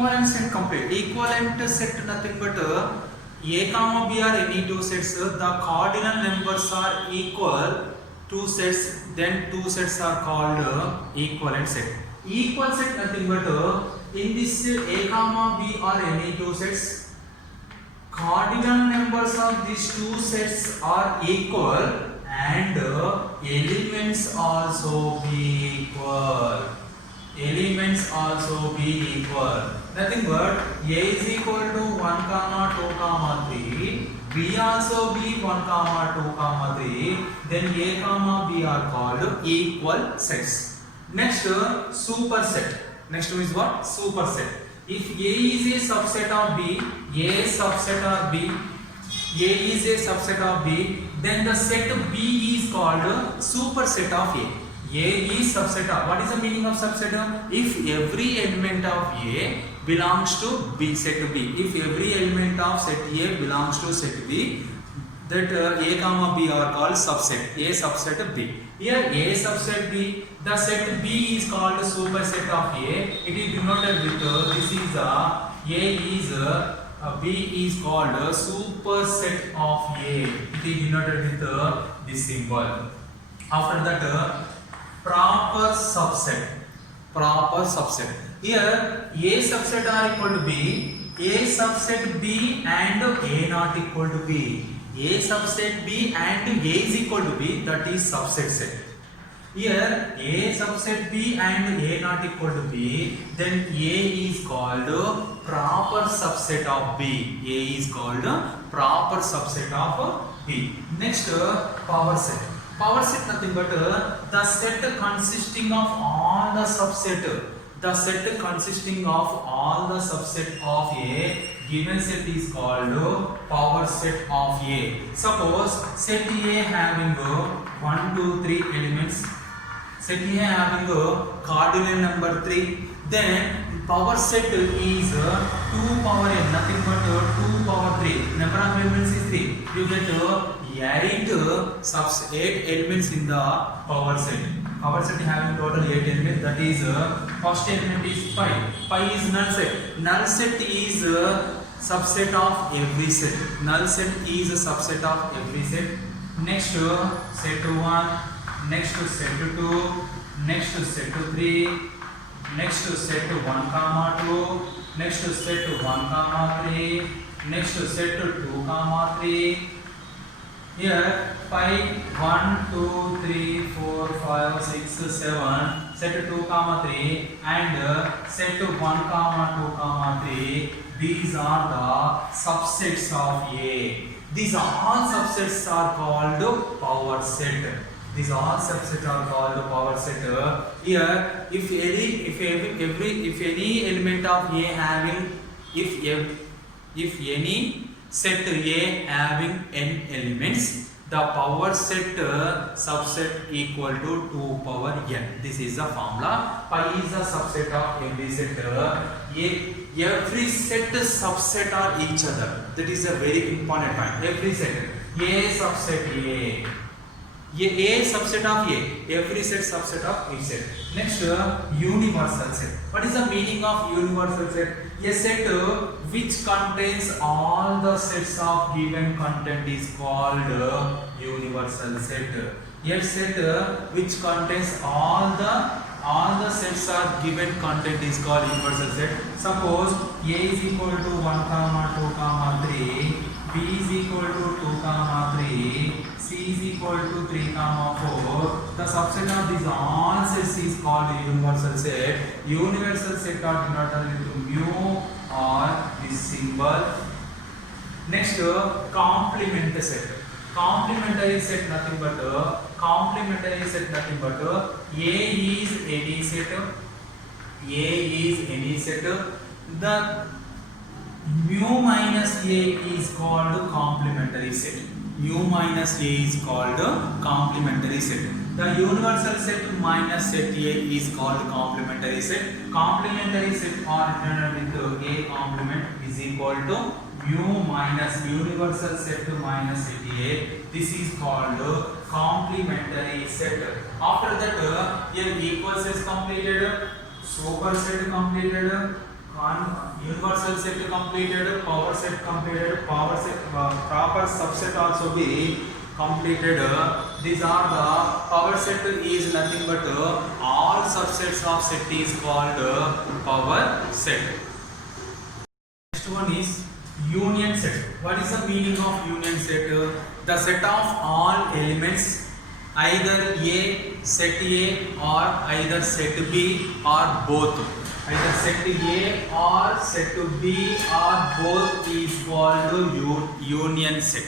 equivalent set complete. Equivalent set nothing but A comma B are any two sets. The cardinal numbers are equal two sets. Then two sets are called equivalent set. Equal set nothing but in this A comma B are any two sets. Cardinal numbers of these two sets are equal and elements also be equal. Elements also be equal. Nothing but A is equal to 1 comma 2 comma 3. B also be 1 comma 2 comma 3. Then A comma B are called equal sets. Next superset. Next one is what? Superset. If A is a subset of B, A subset of B, A is a subset of B, then the set B is called superset of A. A is subset of. What is the meaning of subset? If every element of A belongs to B, set B. If every element of set A belongs to set B, that A comma B are called subset. A subset B. Here A subset B, the set B is called superset of A. It is denoted with this is A is B is called superset of A. It is denoted with this symbol. After that, proper subset. Proper subset. Here A subset are equal to B, A subset B and A not equal to B. A subset B and A is equal to B, that is subset set. Here A subset B and A not equal to B, then A is called proper subset of B. A is called proper subset of B. Next power set. Power set nothing but the set consisting of all the subset. The set consisting of all the subset of A, given set is called power set of A. Suppose set A having 1, 2, 3 elements. Set A having cardinal number 3. Then power set is 2 power n, nothing but 2 power 3. Number of elements is 3. You get 8 elements in the power set. Power set having total 8 elements. That is first element is pi. Pi is null set. Null set is subset of every set. Null set is a subset of every set. Next set 1. Next set 2. Next set 3. Next set 1 comma 2. Next set 1 comma 3. Next set 2 comma 3. Here pi 1, 2, 3, 4, 5, 6, 7, set 2 comma 3 and set 1 comma 2 comma 3. These are the subsets of A. These all subsets are called power set. These all subsets are called power set. Here, if any element of A having, if any set A having n elements, the power set subset equal to 2 power n. This is the formula. Pi is the subset of every set. Every set subset are each other. That is a very important point. Every set. A subset A. A subset of A. Every set subset of each set. Next, universal set. What is the meaning of universal set? A set which contains all the sets of given content is called universal set. A set which contains all the sets of given content is called universal set. Suppose A is equal to 1 comma 2 comma 3, B is equal to 2 comma 3, C is equal to 3 comma 4. The subset of these all sets is called universal set. Universal set are denoted with mu or this symbol. Next, complementary set. Complementary set nothing but A is any set. A is any set. The mu minus A is called complementary set. U minus A is called complementary set. The universal set minus set A is called complementary set. Complementary set are denoted with A complement is equal to mu minus universal set minus set A. This is called complementary set. After that, here equal set completed, superset completed, Universal set completed, power set completed, power set proper subset also be completed. These are the power set is nothing but all subsets of set is called power set. Next one is union set. What is the meaning of union set? The set of all elements either A, set A or either set B or both. Either set A or set B or both is called union set.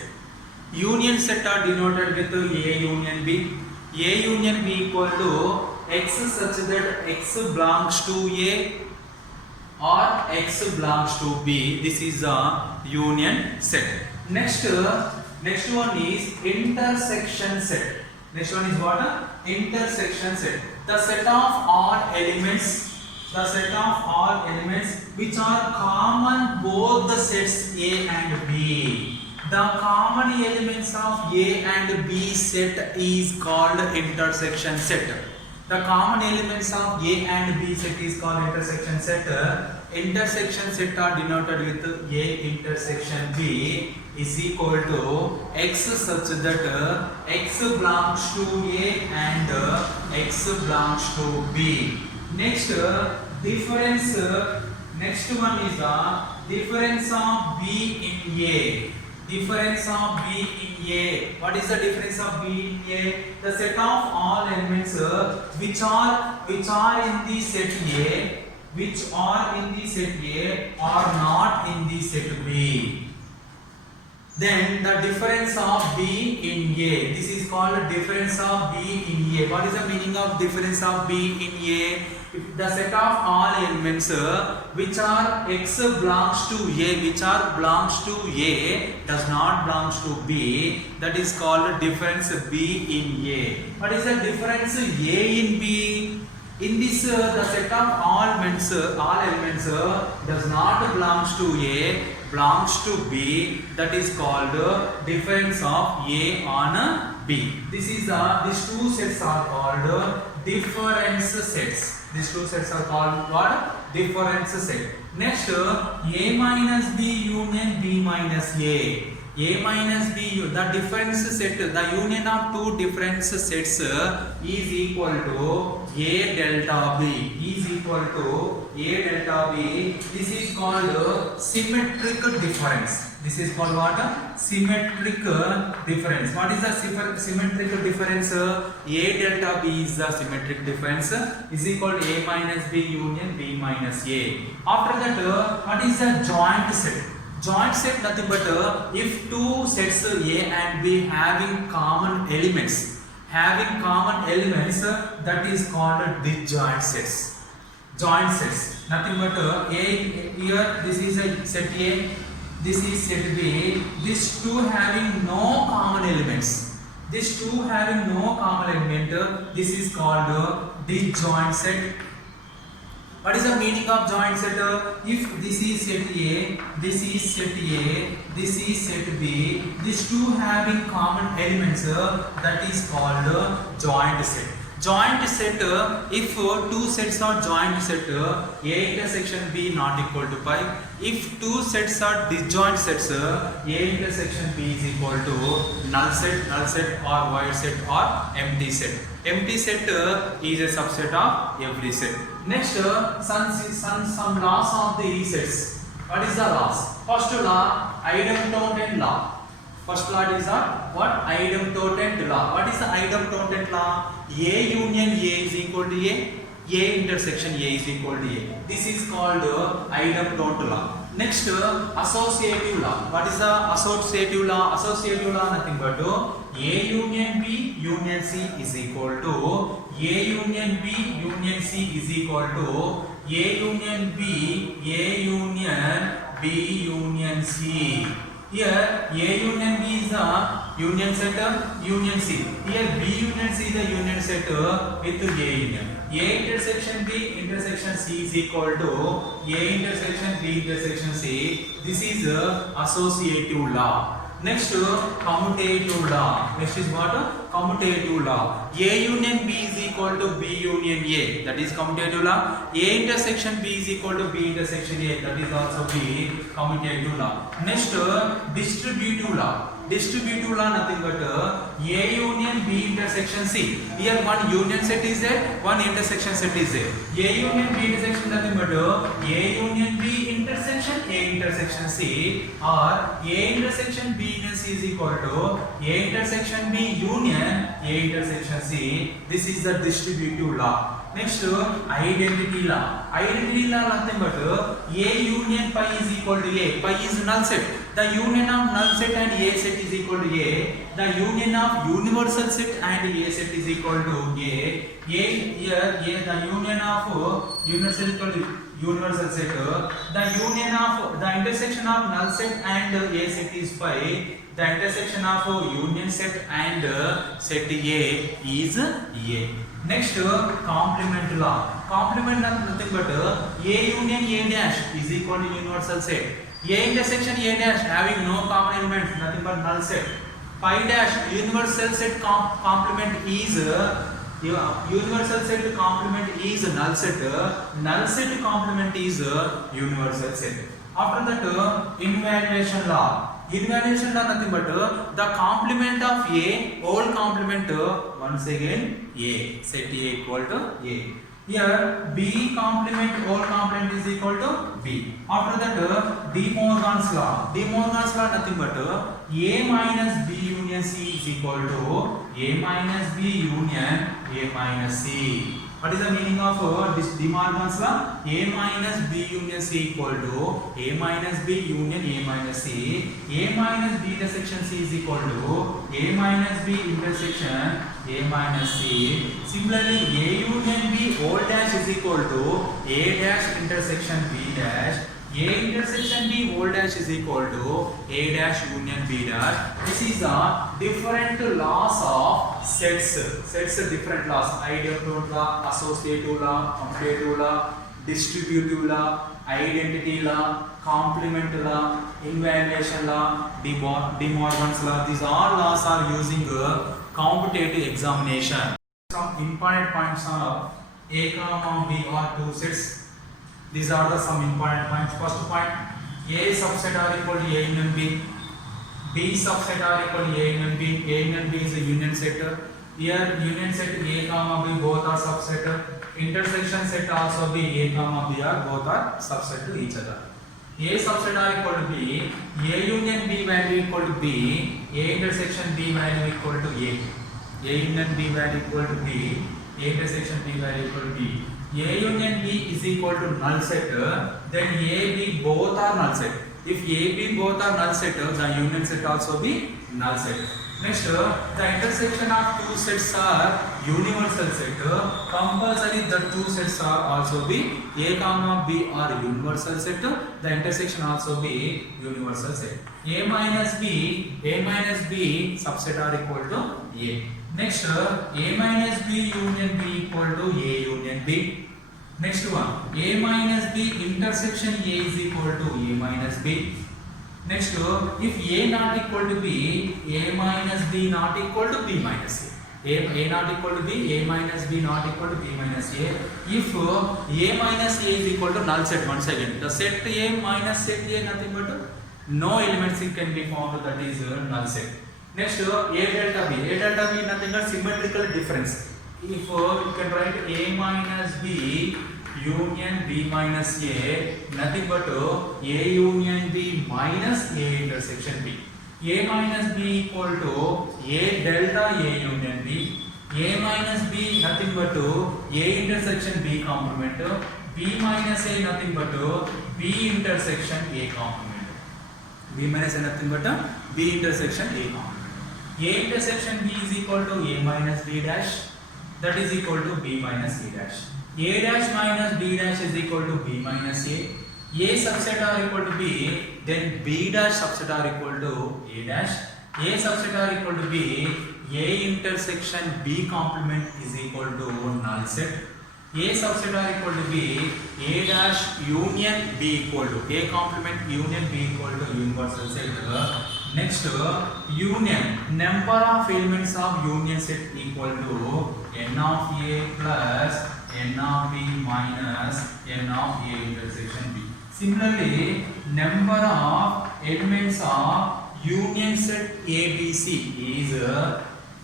Union set are denoted with A union B. A union B equal to X such that X belongs to A or X belongs to B. This is a union set. Next one is intersection set. Next one is what? Intersection set. The set of all elements which are common both the sets A and B. The common elements of A and B set is called intersection set. The common elements of A and B set is called intersection set. Intersection set are denoted with A intersection B is equal to X such that X belongs to A and X belongs to B. Next difference. Next one is the difference of B in A. Difference of B in A. What is the difference of B in A? The set of all elements which are in the set A, are not in the set B. Then the difference of B in A. This is called difference of B in A. What is the meaning of difference of B in A? The set of all elements which are X belongs to A, belongs to A, does not belongs to B. That is called difference B in A. What is the difference A in B? In this, the set of all elements does not belongs to A, belongs to B. That is called difference of A on B. These two sets are called difference sets. These two sets are called what? Difference set. Next, A minus B union B minus A. A minus B, the difference set, the union of two difference sets is equal to A delta B. Is equal to A delta B. This is called symmetric difference. This is called what? Symmetric difference. What is the symmetric difference? A delta B is the symmetric difference is equal to A minus B union B minus A. After that, what is the joint set? Joint set nothing but if two sets A and B having common elements, that is called disjoint sets. Joint sets nothing but A here, this is a set A, this is set B. These two having no common elements. This is called disjoint set. What is the meaning of joint set? If this is set A, this is set A, this is set B, these two having common elements, that is called joint set. Joint set, if two sets are joint set, A intersection B not equal to pi. If two sets are disjoint sets, A intersection B is equal to null set or void set or empty set. Empty set is a subset of every set. Next, some laws of the sets. What is the laws? First law, idempotent law. First law is what? Idempotent law. What is the idempotent law? A union A is equal to A. A intersection A is equal to A. This is called idempotent law. Next, associative law. What is the associative law? Associative law nothing but A union B union C is equal to A union B union C is equal to A union B union C. Here A union B is the union set union C. Here B union C is the union set with A union. A intersection B intersection C is equal to A intersection B intersection C. This is associative law. Next, commutative law. Next is what? commutative law. A union B is equal to B union A. That is commutative law. A intersection B is equal to B intersection A. That is also B commutative law. Next, distributive law. Distributive law nothing but A union B intersection C. Here one union set is there, one intersection set is there. A union B intersection nothing but A union B intersection A intersection C, or A intersection B union C is equal to A intersection B union A intersection C. This is the distributive law. Next, identity law. Identity law nothing but A union pi is equal to A. Pi is null set. The union of null set and A set is equal to A. The union of universal set and A set is equal to A. Here the union of universal equal to universal set. The union of the intersection of null set and A set is pi. The intersection of union set and set A is A. Next, complement law. Complement nothing but A union A dash is equal to universal set. A intersection A dash having no common element, nothing but null set. Pi dash universal set complement is universal set complement is null set. Null set complement is universal set. After that, invaluation law. Invaluation law nothing but the complement of A, whole complement once again A. Set A equal to A. Here B complement whole complement is equal to B. After that, De Morgan's law. De Morgan's law nothing but A minus B union C is equal to A minus B union A minus C. What is the meaning of this De Morgan's law? A minus B union C equal to A minus B union A minus C. A minus B intersection C is equal to A minus B intersection A minus C. Similarly, A union B whole dash is equal to A dash intersection B dash. A intersection B whole dash is equal to A dash union B dash. This is the different laws of sets. Sets are different laws. Idempotent law, associative law, commutative law, distributive law, identity law, complement law, invaluation law, De Morgan's law. These all laws are using competitive examination. Some important points of A comma B are two sets. These are the some important points. First point, A subset are equal to A union B. B subset are equal to A union B. A union B is a union set. Here union set A comma B both are subset. Intersection set also B A comma B are both are subset to each other. A subset are equal to B. A union B value equal to B. A intersection B value equal to A. A union B value equal to B. A intersection B value equal to B. A union B is equal to null set, then A, B both are null set. If A, B both are null set, the union set also be null set. Next, the intersection of two sets are universal set. Compulsory the two sets are also be A comma B are universal set. The intersection also be universal set. A minus B subset are equal to A. Next, A minus B union B equal to A union B. Next one, A minus B intersection A is equal to A minus B. Next, if A not equal to B, A minus B not equal to B minus A. A not equal to B, A minus B not equal to B minus A. If A minus A is equal to null set, once again, the set A minus set A nothing but no elements can be found, that is null set. Next, A delta B. A delta B nothing but symmetrical difference. If you can write A minus B union B minus A, nothing but A union B minus A intersection B. A minus B equal to A delta A union B. A minus B nothing but A intersection B complement. B minus A nothing but B intersection A complement. B minus A nothing but B intersection A complement. A intersection B is equal to A minus B dash, that is equal to B minus A dash. A dash minus B dash is equal to B minus A. A subset are equal to B, then B dash subset are equal to A dash. A subset are equal to B. A intersection B complement is equal to null set. A subset are equal to B. A dash union B equal to A complement union B equal to universal set. Next, union. Number of elements of union set equal to n of A plus n of B minus n of A intersection B. Similarly, number of elements of union set ABC is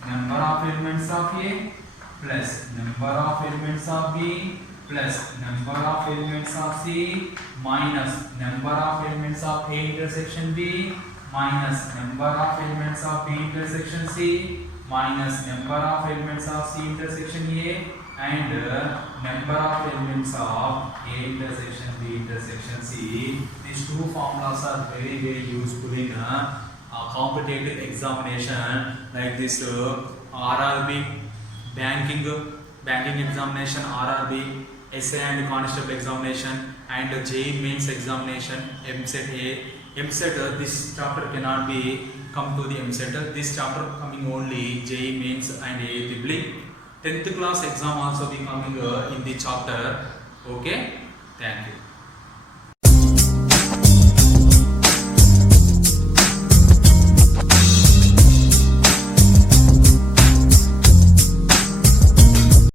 number of elements of A plus number of elements of B plus number of elements of C minus number of elements of A intersection B minus number of elements of B intersection C minus number of elements of C intersection A and number of elements of A intersection B intersection C. These two formulas are very useful in a competitive examination like this RRB banking examination, RRB essay and constable examination, and JEE mains examination, MSET A. MSET, this chapter cannot be come to the MSET. This chapter coming only JEE mains and AAEE. 10th class exam also be coming in the chapter. Okay, thank you.